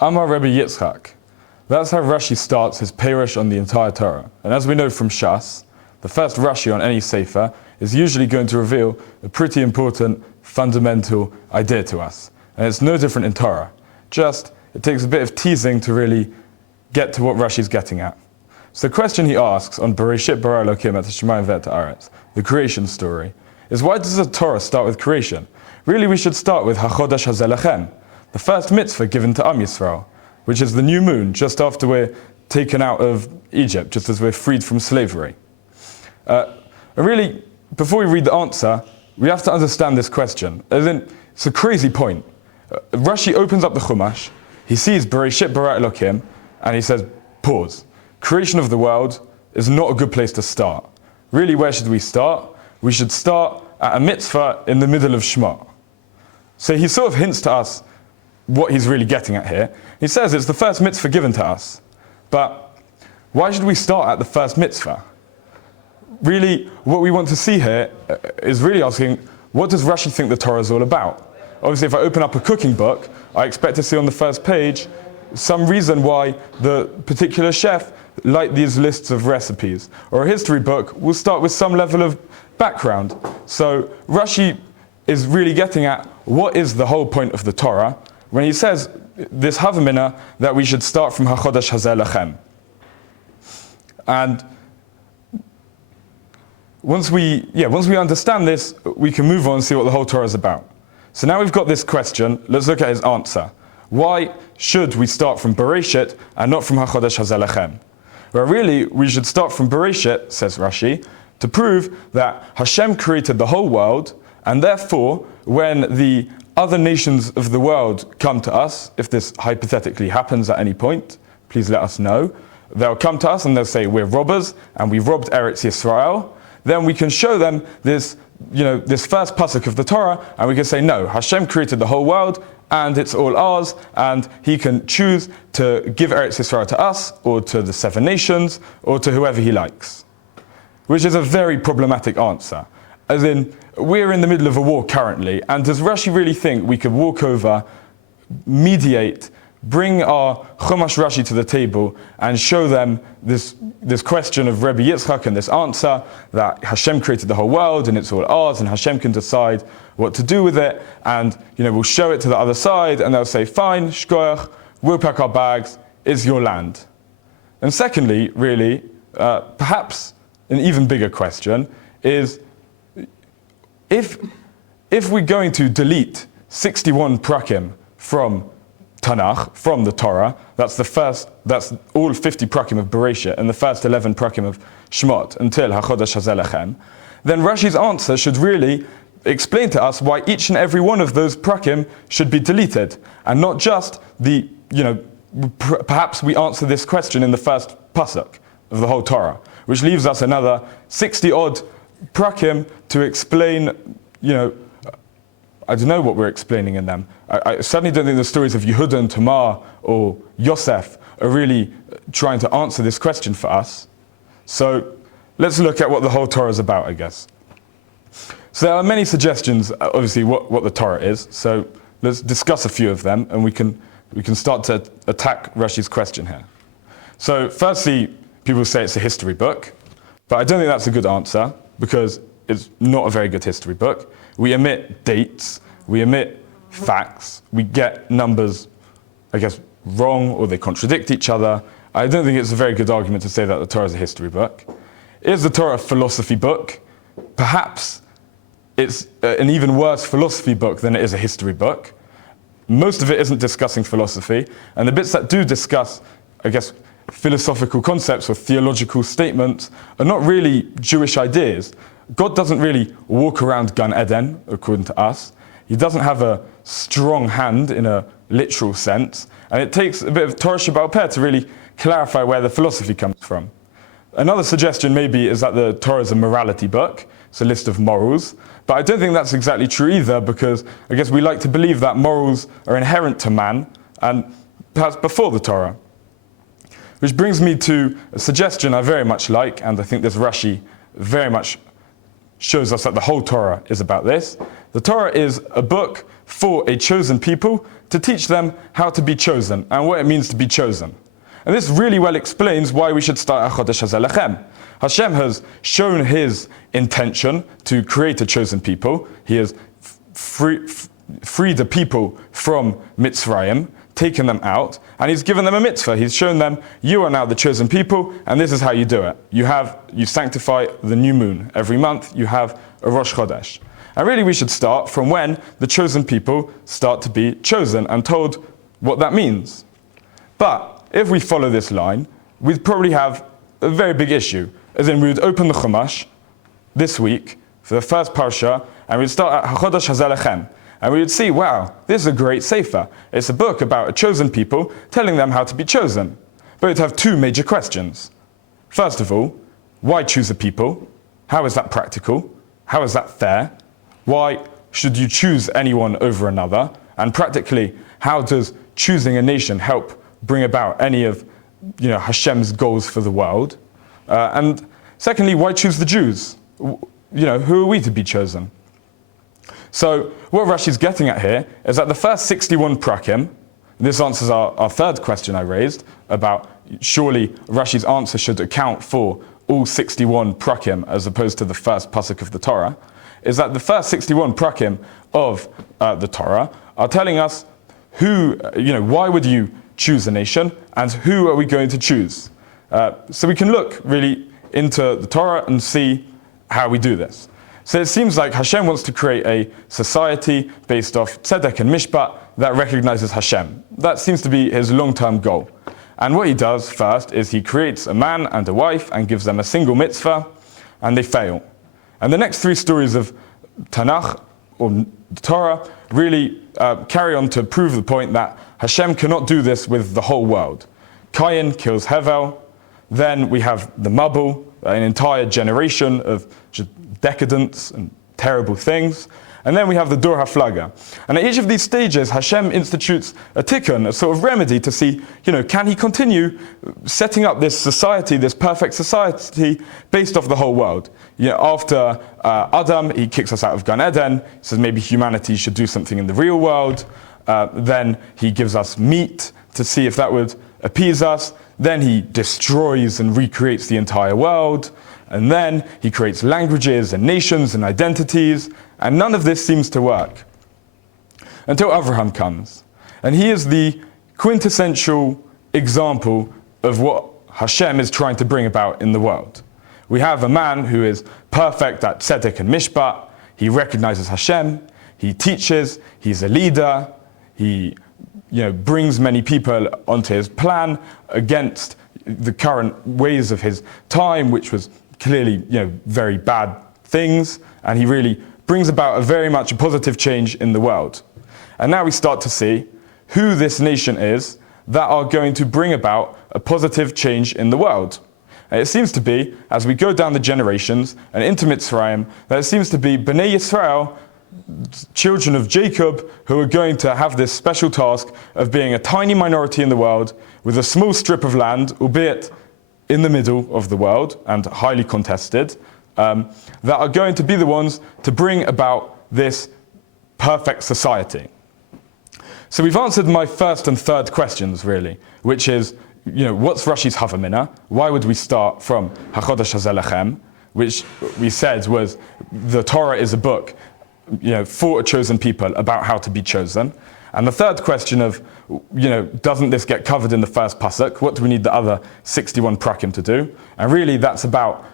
Amar Rebbe Yitzchak. That's how Rashi starts his Perush on the entire Torah. And as we know from Shas, the first Rashi on any Sefer is usually going to reveal a pretty important, fundamental idea to us. And it's no different in Torah. Just, it takes a bit of teasing to really get to what Rashi's getting at. So the question he asks on Berashit bara Elokim et hashamayim ve'et haaretz, the creation story, is why does the Torah start with creation? Really, we should start with HaChodesh hazeh lachem, the first mitzvah given to Am Yisrael, which is the new moon, just after we're taken out of Egypt, just as we're freed from slavery. And really, before we read the answer, we have to understand this question. As in, it's a crazy point. Rashi opens up the Chumash, he sees Berashit bara Elokim, and he says, pause. Creation of the world is not a good place to start. Really, where should we start? We should start at a mitzvah in the middle of Shema. So he sort of hints to us what he's really getting at here. He says it's the first mitzvah given to us. But why should we start at the first mitzvah? Really, what we want to see here is really asking, what does Rashi think the Torah is all about? Obviously, if I open up a cooking book, I expect to see on the first page some reason why the particular chef liked these lists of recipes. Or a history book will start with some level of background. So Rashi is really getting at what is the whole point of the Torah when he says this havamina that we should start from HaChodesh hazeh lachem. And once we understand this, we can move on and see what the whole Torah is about. So now we've got this question, let's look at his answer. Why should we start from Berashit and not from HaChodesh hazeh lachem? Well, really, we should start from Berashit, says Rashi, to prove that Hashem created the whole world, and therefore, when the other nations of the world come to us, if this hypothetically happens at any point, please let us know. They'll come to us and they'll say, we're robbers, and we robbed Eretz Yisrael. Then we can show them this first pasuk of the Torah, and we can say, no, Hashem created the whole world, and it's all ours, and he can choose to give Eretz Yisrael to us, or to the 7 nations, or to whoever he likes. Which is a very problematic answer. As in, we're in the middle of a war currently, and does Rashi really think we could walk over, mediate, bring our Chumash Rashi to the table, and show them this question of Rebbe Yitzchak and this answer, that Hashem created the whole world, and it's all ours, and Hashem can decide what to do with it, and we'll show it to the other side, and they'll say, fine, shkoyach, we'll pack our bags, it's your land. And secondly, really, perhaps an even bigger question is, if we're going to delete 61 prakim from Tanakh, from the Torah, that's all 50 prakim of Berashit and the first 11 prakim of Shemot until HaChodesh hazeh lachem, then Rashi's answer should really explain to us why each and every one of those prakim should be deleted, and not just perhaps we answer this question in the first pasuk of the whole Torah, which leaves us another 60-odd prakim to explain, I don't know what we're explaining in them. I certainly don't think the stories of Yehuda and Tamar or Yosef are really trying to answer this question for us. So let's look at what the whole Torah is about, I guess. So there are many suggestions, obviously, what the Torah is. So let's discuss a few of them, and we can start to attack Rashi's question here. So firstly, people say it's a history book, but I don't think that's a good answer, because it's not a very good history book. We omit dates, we omit facts, we get numbers, I guess, wrong, or they contradict each other. I don't think it's a very good argument to say that the Torah is a history book. Is the Torah a philosophy book? Perhaps it's an even worse philosophy book than it is a history book. Most of it isn't discussing philosophy, and the bits that do discuss, I guess, philosophical concepts or theological statements are not really Jewish ideas. God doesn't really walk around Gan Eden, according to us. He doesn't have a strong hand in a literal sense, and it takes a bit of Torah Shebaal Peh to really clarify where the philosophy comes from. Another suggestion maybe is that the Torah is a morality book. It's a list of morals, but I don't think that's exactly true either, because I guess we like to believe that morals are inherent to man, and perhaps before the Torah. Which brings me to a suggestion I very much like, and I think this Rashi very much shows us that the whole Torah is about this. The Torah is a book for a chosen people to teach them how to be chosen and what it means to be chosen. And this really well explains why we should start Chadasha Lechem. Hashem has shown his intention to create a chosen people. He has freed the people from Mitzrayim, taken them out, and he's given them a mitzvah. He's shown them, you are now the chosen people, and this is how you do it. You sanctify the new moon. Every month you have a Rosh Chodesh. And really we should start from when the chosen people start to be chosen and told what that means. But if we follow this line, we'd probably have a very big issue. As in, we would open the Chumash this week for the first parsha, and we'd start at Chodesh Hazelechem. And we would see, wow, this is a great sefer. It's a book about a chosen people telling them how to be chosen. But we'd have two major questions. First of all, why choose a people? How is that practical? How is that fair? Why should you choose anyone over another? And practically, how does choosing a nation help bring about any of Hashem's goals for the world? And secondly, why choose the Jews? Who are we to be chosen? So what Rashi's getting at here is that the first 61 prakim, this answers our third question I raised about surely Rashi's answer should account for all 61 prakim as opposed to the first pasuk of the Torah, is that the first 61 prakim of the Torah are telling us why would you choose a nation and who are we going to choose? So we can look really into the Torah and see how we do this. So it seems like Hashem wants to create a society based off tzedek and mishpat that recognizes Hashem. That seems to be his long-term goal. And what he does first is he creates a man and a wife and gives them a single mitzvah, and they fail. And the next three stories of Tanakh, or the Torah, really carry on to prove the point that Hashem cannot do this with the whole world. Cain kills Hevel. Then we have the Mabul, an entire generation of just decadence and terrible things. And then we have the Dor HaFlaga. And at each of these stages, Hashem institutes a tikkun, a sort of remedy to see, can he continue setting up this society, this perfect society, based off the whole world? After Adam, he kicks us out of Gan Eden, says maybe humanity should do something in the real world. Then he gives us meat to see if that would appease us. Then he destroys and recreates the entire world. And then he creates languages and nations and identities. And none of this seems to work until Abraham comes. And he is the quintessential example of what Hashem is trying to bring about in the world. We have a man who is perfect at tzedek and mishpat. He recognizes Hashem. He teaches. He's a leader. He brings many people onto his plan against the current ways of his time, which was clearly very bad things. And he really brings about a very much a positive change in the world. And now we start to see who this nation is that are going to bring about a positive change in the world. And it seems to be, as we go down the generations and into Mitzrayim, that it seems to be Bnei Yisrael, children of Jacob, who are going to have this special task of being a tiny minority in the world with a small strip of land, albeit in the middle of the world and highly contested, that are going to be the ones to bring about this perfect society. So we've answered my first and third questions, really, which is, what's Rashi's Havamina? Why would we start from HaChodesh HaZelechem, which we said was the Torah is a book, for a chosen people about how to be chosen. And the third question of, doesn't this get covered in the first pasuk? What do we need the other 61 prakim to do? And really that's about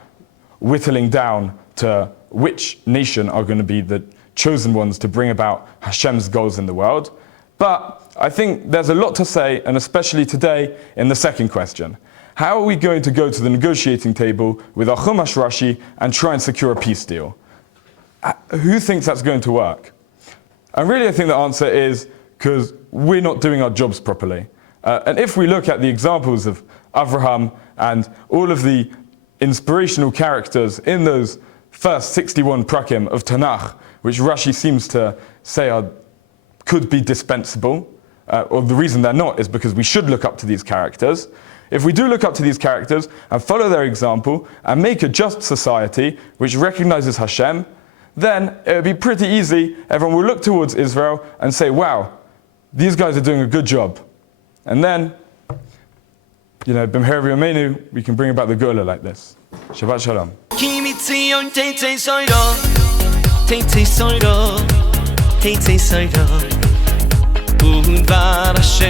whittling down to which nation are going to be the chosen ones to bring about Hashem's goals in the world. But I think there's a lot to say, and especially today, in the second question. How are we going to go to the negotiating table with our Chumash Rashi and try and secure a peace deal? Who thinks that's going to work? And really I think the answer is because we're not doing our jobs properly. And if we look at the examples of Avraham and all of the inspirational characters in those first 61 prakim of Tanakh, which Rashi seems to say could be dispensable, or the reason they're not is because we should look up to these characters. If we do look up to these characters and follow their example and make a just society which recognizes Hashem, then it would be pretty easy. Everyone will look towards Israel and say, wow, these guys are doing a good job. And then, B'mher B'yameinu, we can bring about the Geula like this. Shabbat Shalom. כי מציון תצא סוירו, תצא סוירו, תצא סוירו, ודבר השם